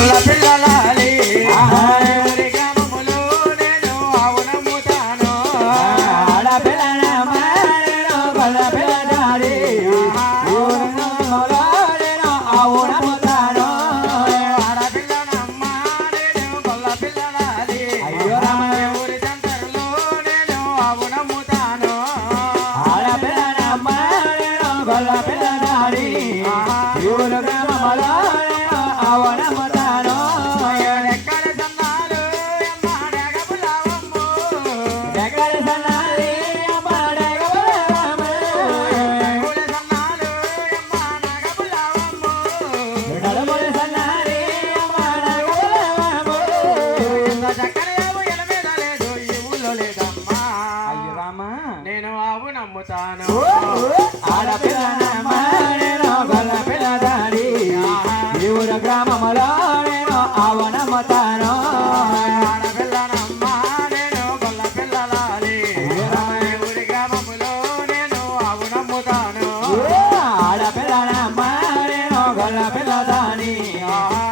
గొల్ల పిల్లలాలి గ్రామములో నేను ఆవు నమ్ముతాను ఆడపిల్లనమ్మ నేను గొల్ల పిల్లలాలి గ్రామములో నేను ఆవు నమ్ముతాను ఆడపిల్లనమ్మ నేను గొల్ల పిల్లలాలి అయ్యో రామ ఊరి సెంటర్లో నేను ఆవు నమ్ముతాను ఆడపిల్లనమ్మ నేను గొల్ల పిల్లలాలి ఊరు గ్రామములో నేను ఆవు నమ్ముతాను ఎక్కడ సన్నాలు అమ్మ డగబులావమ్ము దగ్గర సన్నాలి అమ్మ డగబులావమ్మ ఊరి సన్నాలు అమ్మ డగబులావమ్ము నడుముల సన్నాలి అమ్మ డగబులావమ్మ ఇంత చక్కని ఆవు ఎల మీద లేదు ఈ ఊళ్ళో లేదమ్మా అయ్యో రామ నేను ఆవు నమ్ముతాను ఆడపిల్లనమ్మ నేను గొల్ల పిల్లదాడి ఈ ఊరు గ్రామములో నేను ఆవు నమ్ముతాను ఆడపిల్లనమ్మ నేను గొల్ల పిల్లలాలి ఊరి గ్రామములో నేను ఆవు నమ్ముతాను ఆడపిల్లనమ్మ నేను గొల్ల పిల్లదాడి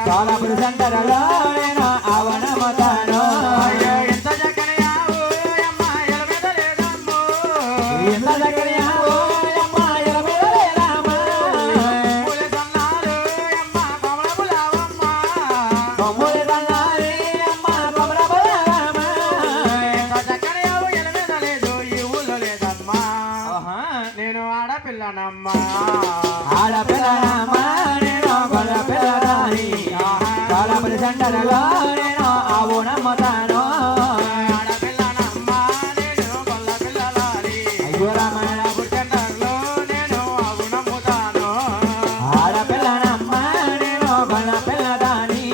సోలాపూర్ సెంటర్లో నేను ఆవు నమ్ముతాను అయ్యో ఇంత చక్కని ఆవు అమ్మ ఎల మీద లేదమ్ము ఇంత దగ్గర ఆవు అమ్మ ఇలా మీద లేదమ్మ. ఊరి సన్నాలు అమ్మ కమలబులావమ్మ కొమ్ములు తల్లారి అమ్మ కొమరబలమ్మ. ఇంత చక్కని ఆవు ఎల మీద లేదు ఈ ఊళ్ళో లేదమ్మా ఆహా. నేను ఆడపిల్లనమ్మ ఆడపిల్లనమ్మ నేను గొల్ల పిల్లదాని సోలాపూర్ సెంటర్లో నేను ఆవు నమ్ముతాను ఆడపిల్లనమ్మ నేను గొల్ల పిల్లలాలి అయ్యో రామ సెంటర్లో నేను ఆవు నమ్ముతాను ఆడపిల్లనమ్మ నేను గొల్ల పిల్లదాని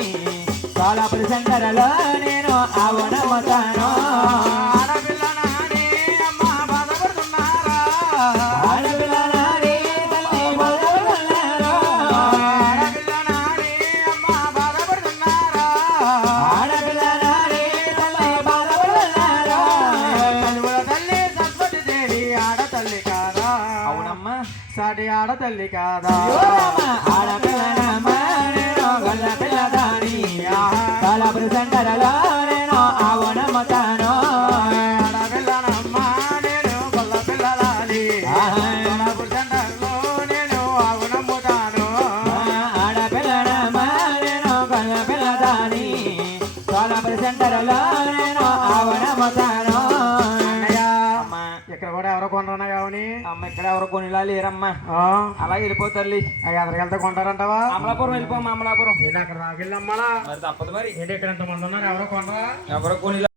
సోలాపూర్ సెంటర్లో నేను ఆవు నమ్ముతాను ఆడపిల్లనాని అమ్మ బాధపడుతున్నారా ఆడపిల్లనాని తల్లి బలవన్నారు. ఆడపిల్లనాని అమ్మ బాధపడుతున్నారా ఆడపిల్లనాని తల్లి బలవన్నారు. తల్లుల తల్లి సరస్వతి దేవి ఆడతల్లి కాదా అవునమ్మా సాటి ఆడతల్లి కాదా ఆడపిల్లనమ్మ నేను గొల్ల పిల్లదాని సోలాపూర్ సెంటర్లో నేను ఆవు నమ్ముతాను ఆడపిల్లనమ్మ నేను గొల్ల పిల్లలాలి సోలాపూర్ సెంటర్లో నేను ఆవు నమ్ముతాను ఆడపిల్లనమ్మ నేను గొల్ల పిల్లదాని సోలాపూర్ సెంటర్లో నేను ఆవు నమ్ముతాను అన్నయ్య అమ్మా ఇక్కడ కూడా ఎవరో కొంటారన్నా కావని అమ్మ ఇక్కడ ఎవరు కొనిలా లేరమ్మా అలా వెళ్ళిపోతారు ఎదరికెళ్తే కొంటారంటావా అమలాపురం వెళ్ళిపోమ్మా అమలాపురం ఏంటి అక్కడ దాకెళ్ళమ్మలా మరి తప్పదు మరి ఏంటి ఇక్కడ ఎంతమంది ఉన్నారు ఎవరో కొంటారా ఎవరు కొనిలా